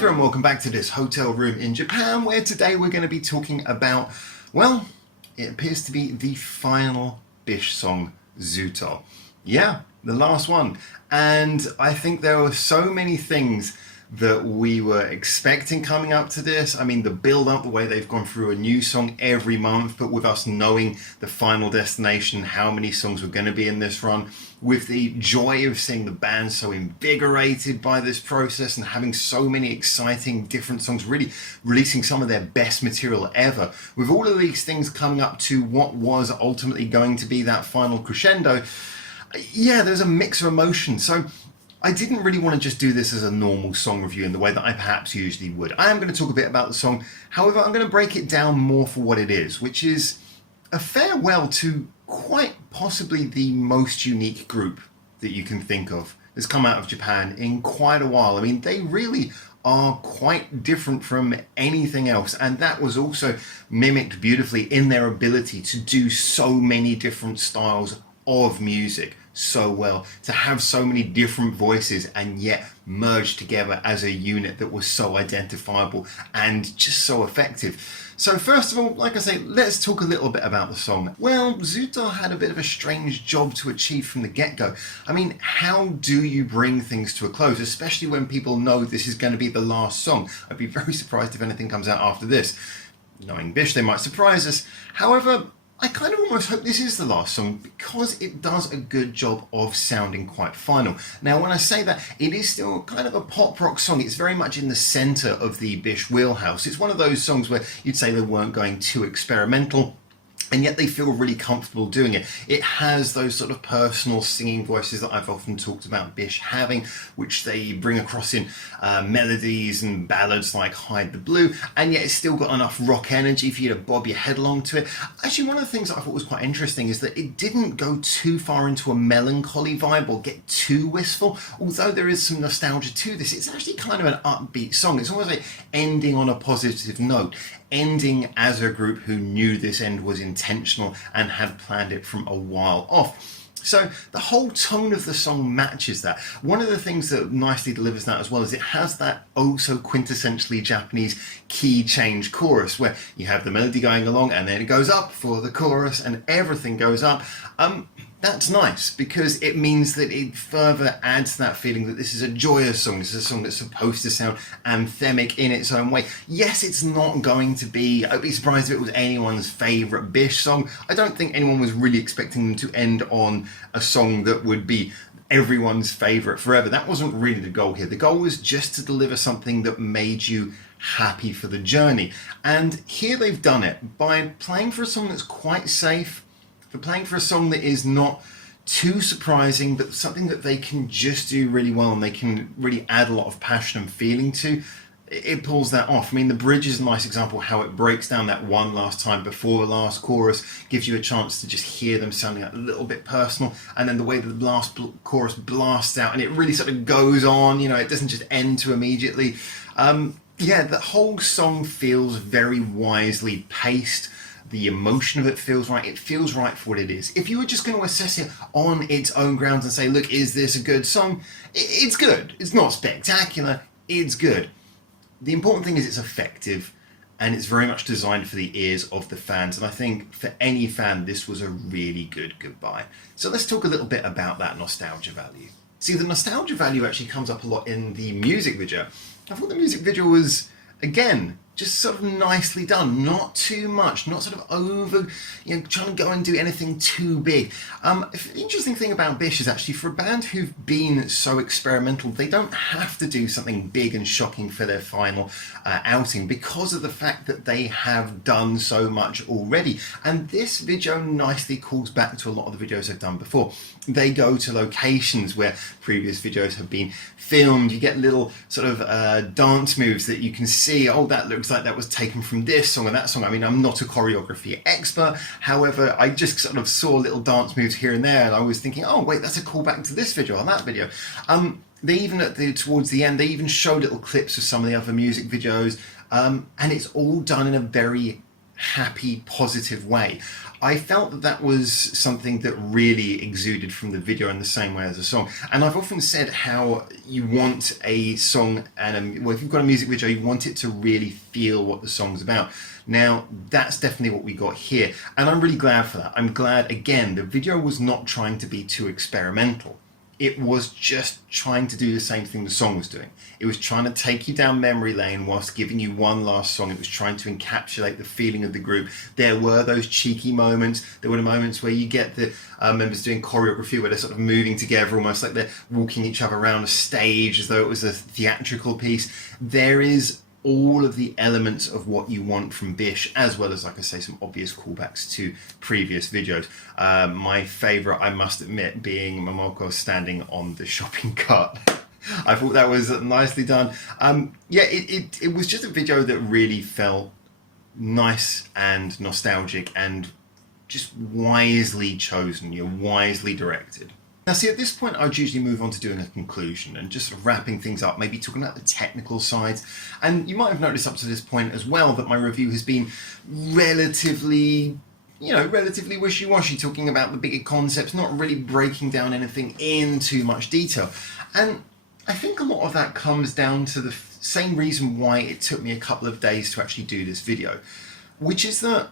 there and welcome back to this hotel room in Japan, where today we're going to be talking about, well, it appears to be the final BiSH song, Zutto. Yeah, the last one. And I think there were so many things that we were expecting coming up to this. I mean, the build up, the way they've gone through a new song every month, but with us knowing the final destination, how many songs were going to be in this run, with the joy of seeing the band so invigorated by this process and having so many exciting different songs, really releasing some of their best material ever. With all of these things coming up to what was ultimately going to be that final crescendo, yeah, there's a mix of emotions. So I didn't really want to just do this as a normal song review in the way that I perhaps usually would. I am going to talk a bit about the song. However, I'm going to break it down more for what it is, which is a farewell to quite possibly the most unique group that you can think of that's come out of Japan in quite a while. I mean, they really are quite different from anything else, and that was also mimicked beautifully in their ability to do so many different styles of music so well, to have so many different voices and yet merge together as a unit that was so identifiable and just so effective. So first of all, like I say, let's talk a little bit about the song. Well, Zutto had a bit of a strange job to achieve from the get-go. I mean, how do you bring things to a close, especially when people know this is going to be the last song? I'd be very surprised if anything comes out after this. Knowing BiSH, they might surprise us. However, I kind of almost hope this is the last song because it does a good job of sounding quite final. Now, when I say that, it is still kind of a pop rock song. It's very much in the center of the BiSH wheelhouse. It's one of those songs where you'd say they weren't going too experimental, and yet they feel really comfortable doing it. It has those sort of personal singing voices that I've often talked about BiSH having, which they bring across in melodies and ballads like Hide the Blue, and yet it's still got enough rock energy for you to bob your head along to it. Actually, one of the things that I thought was quite interesting is that it didn't go too far into a melancholy vibe or get too wistful. Although there is some nostalgia to this, it's actually kind of an upbeat song. It's almost like ending on a positive note, ending as a group who knew this end was intentional and had planned it from a while off. So the whole tone of the song matches that. One of the things that nicely delivers that as well is it has that oh so quintessentially Japanese key change chorus where you have the melody going along and then it goes up for the chorus and everything goes up. That's nice because it means that it further adds that feeling that this is a joyous song. This is a song that's supposed to sound anthemic in its own way. Yes, it's not going to be, I'd be surprised if it was anyone's favourite BiSH song. I don't think anyone was really expecting them to end on a song that would be everyone's favourite forever. That wasn't really the goal here. The goal was just to deliver something that made you happy for the journey. And here they've done it by playing for a song that's quite safe, for playing for a song that is not too surprising, but something that they can just do really well and they can really add a lot of passion and feeling to. It pulls that off. I mean, the bridge is a nice example how it breaks down that one last time before the last chorus, gives you a chance to just hear them sounding a little bit personal, and then the way that the last chorus blasts out and it really sort of goes on, you know, it doesn't just end too immediately. Yeah, the whole song feels very wisely paced. The emotion of it feels right. It feels right for what it is. If you were just going to assess it on its own grounds and say, look, is this a good song? It's good. It's not spectacular. It's good. The important thing is it's effective and it's very much designed for the ears of the fans. And I think for any fan, this was a really good goodbye. So let's talk a little bit about that nostalgia value. See, the nostalgia value actually comes up a lot in the music video. I thought the music video was, again, just sort of nicely done, not too much, not sort of over, you know, trying to go and do anything too big. The interesting thing about BiSH is actually for a band who've been so experimental, they don't have to do something big and shocking for their final outing because of the fact that they have done so much already. And this video nicely calls back to a lot of the videos they've done before. They go to locations where previous videos have been filmed. You get little sort of dance moves that you can see, oh, that looks like that was taken from this song or that song. I mean, I'm not a choreography expert. However, I just sort of saw little dance moves here and there and I was thinking, oh, wait, that's a callback to this video or that video. They even, towards the end, they even show little clips of some of the other music videos. And it's all done in a very happy, positive way. I felt that that was something that really exuded from the video in the same way as a song. And I've often said how you want a song and well, if you've got a music video, you want it to really feel what the song's about. Now, that's definitely what we got here. And I'm really glad for that. I'm glad, again, the video was not trying to be too experimental. It was just trying to do the same thing the song was doing. It was trying to take you down memory lane whilst giving you one last song. It was trying to encapsulate the feeling of the group. There were those cheeky moments. There were the moments where you get the members doing choreography where they're sort of moving together almost like they're walking each other around a stage as though it was a theatrical piece. There is all of the elements of what you want from BiSH, as well as, like I say, some obvious callbacks to previous videos. My favourite, I must admit, being Momoko standing on the shopping cart. I thought that was nicely done. Yeah, it was just a video that really felt nice and nostalgic and just wisely chosen, wisely directed. Now, see, at this point, I'd usually move on to doing a conclusion and just sort of wrapping things up, maybe talking about the technical sides. And you might have noticed up to this point as well that my review has been relatively wishy-washy, talking about the bigger concepts, not really breaking down anything in too much detail. And I think a lot of that comes down to the same reason why it took me a couple of days to actually do this video, which is that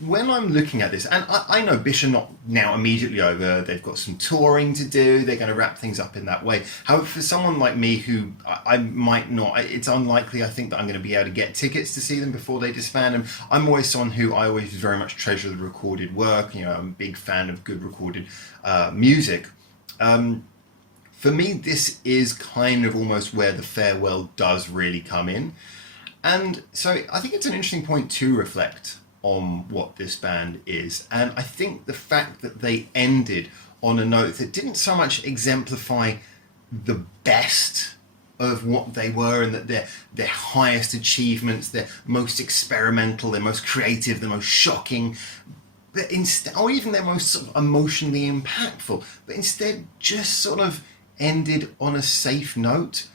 when I'm looking at this, and I know BiSH are not now immediately over, they've got some touring to do, they're going to wrap things up in that way. However, for someone like me who I might not, it's unlikely I think that I'm going to be able to get tickets to see them before they disband, and I'm always someone who I always very much treasure the recorded work. I'm a big fan of good recorded music. For me, this is kind of almost where the farewell does really come in. And so I think it's an interesting point to reflect on what this band is. And I think the fact that they ended on a note that didn't so much exemplify the best of what they were and that their highest achievements, their most experimental, their most creative, their most shocking, but instead, or even their most sort of emotionally impactful, but instead just sort of ended on a safe note.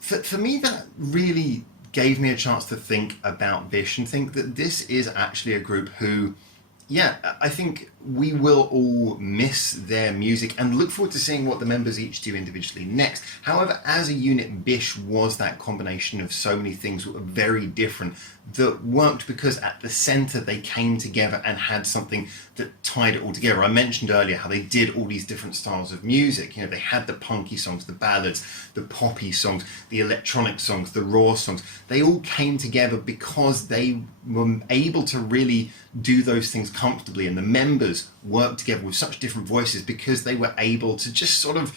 For me, that really gave me a chance to think about BiSH and think that this is actually a group who, yeah, I think we will all miss their music and look forward to seeing what the members each do individually next. However, as a unit, BiSH was that combination of so many things that were very different that worked because at the center they came together and had something that tied it all together. I mentioned earlier how they did all these different styles of music. They had the punky songs, the ballads, the poppy songs, the electronic songs, the raw songs. They all came together because they were able to really do those things comfortably, and the members worked together with such different voices because they were able to just sort of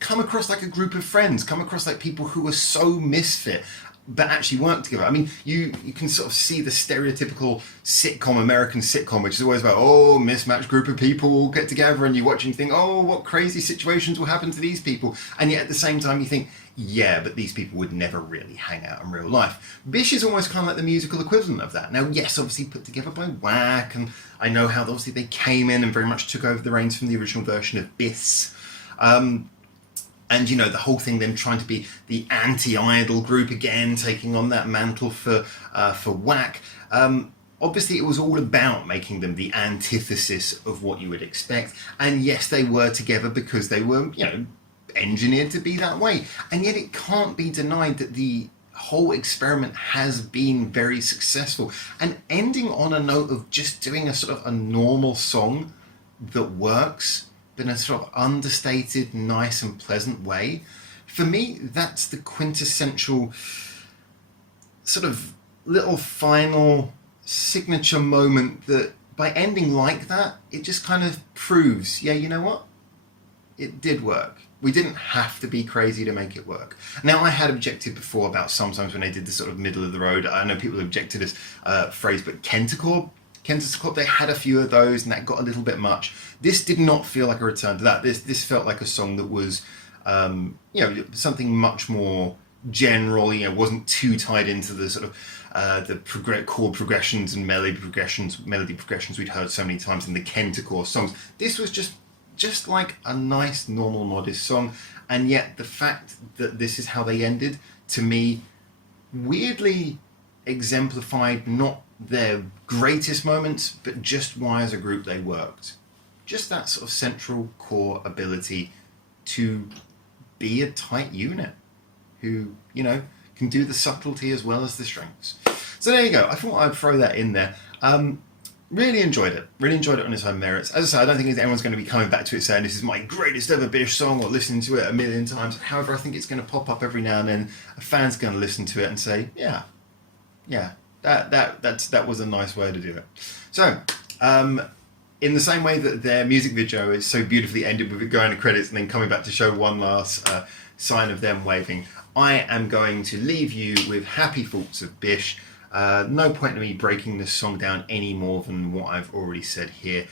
come across like a group of friends, come across like people who were so misfit but actually work together. I mean, you can sort of see the stereotypical American sitcom, which is always about, mismatched group of people all get together, and you watch and think, what crazy situations will happen to these people. And yet at the same time you think, yeah, but these people would never really hang out in real life. BiSH is almost kind of like the musical equivalent of that. Now, yes, obviously put together by Whack, and I know how obviously they came in and very much took over the reins from the original version of BiSH. And the whole thing, them trying to be the anti-idol group again, taking on that mantle for Whack. Obviously, it was all about making them the antithesis of what you would expect. And yes, they were together because they were, engineered to be that way. And yet it can't be denied that the whole experiment has been very successful. And ending on a note of just doing a sort of a normal song that works, but in a sort of understated, nice and pleasant way, for me, that's the quintessential sort of little final signature moment that by ending like that, it just kind of proves, yeah, you know what? It did work. We didn't have to be crazy to make it work. Now, I had objected before about sometimes when they did the sort of middle of the road, I know people objected to this phrase, but Kentacore, they had a few of those and that got a little bit much. This did not feel like a return to that. This felt like a song that was, something much more general, wasn't too tied into the sort of the chord progressions and melody progressions we'd heard so many times in the Kentacore songs. This was just like a nice, normal, modest song, and yet the fact that this is how they ended, to me, weirdly exemplified not their greatest moments, but just why as a group they worked. Just that sort of central core ability to be a tight unit who, you know, can do the subtlety as well as the strengths. So there you go. I thought I'd throw that in there. Really enjoyed it. Really enjoyed it on its own merits. As I said, I don't think anyone's going to be coming back to it saying this is my greatest ever BiSH song or listening to it a million times. However, I think it's going to pop up every now and then. A fan's going to listen to it and say, yeah, that was a nice way to do it. So, in the same way that their music video is so beautifully ended with it going to credits and then coming back to show one last sign of them waving, I am going to leave you with happy thoughts of BiSH. No point in me breaking this song down any more than what I've already said here.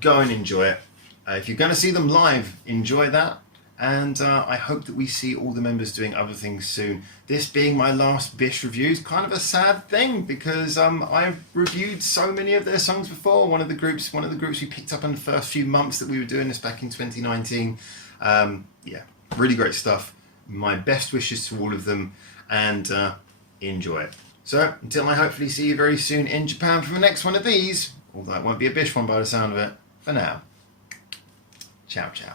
Go and enjoy it. If you're going to see them live, enjoy that. And I hope that we see all the members doing other things soon. This being my last BiSH review is kind of a sad thing because I've reviewed so many of their songs before. One of the groups we picked up in the first few months that we were doing this back in 2019. Yeah, really great stuff. My best wishes to all of them, and enjoy it. So until I hopefully see you very soon in Japan for the next one of these, although it won't be a BiSH one by the sound of it, for now, ciao ciao.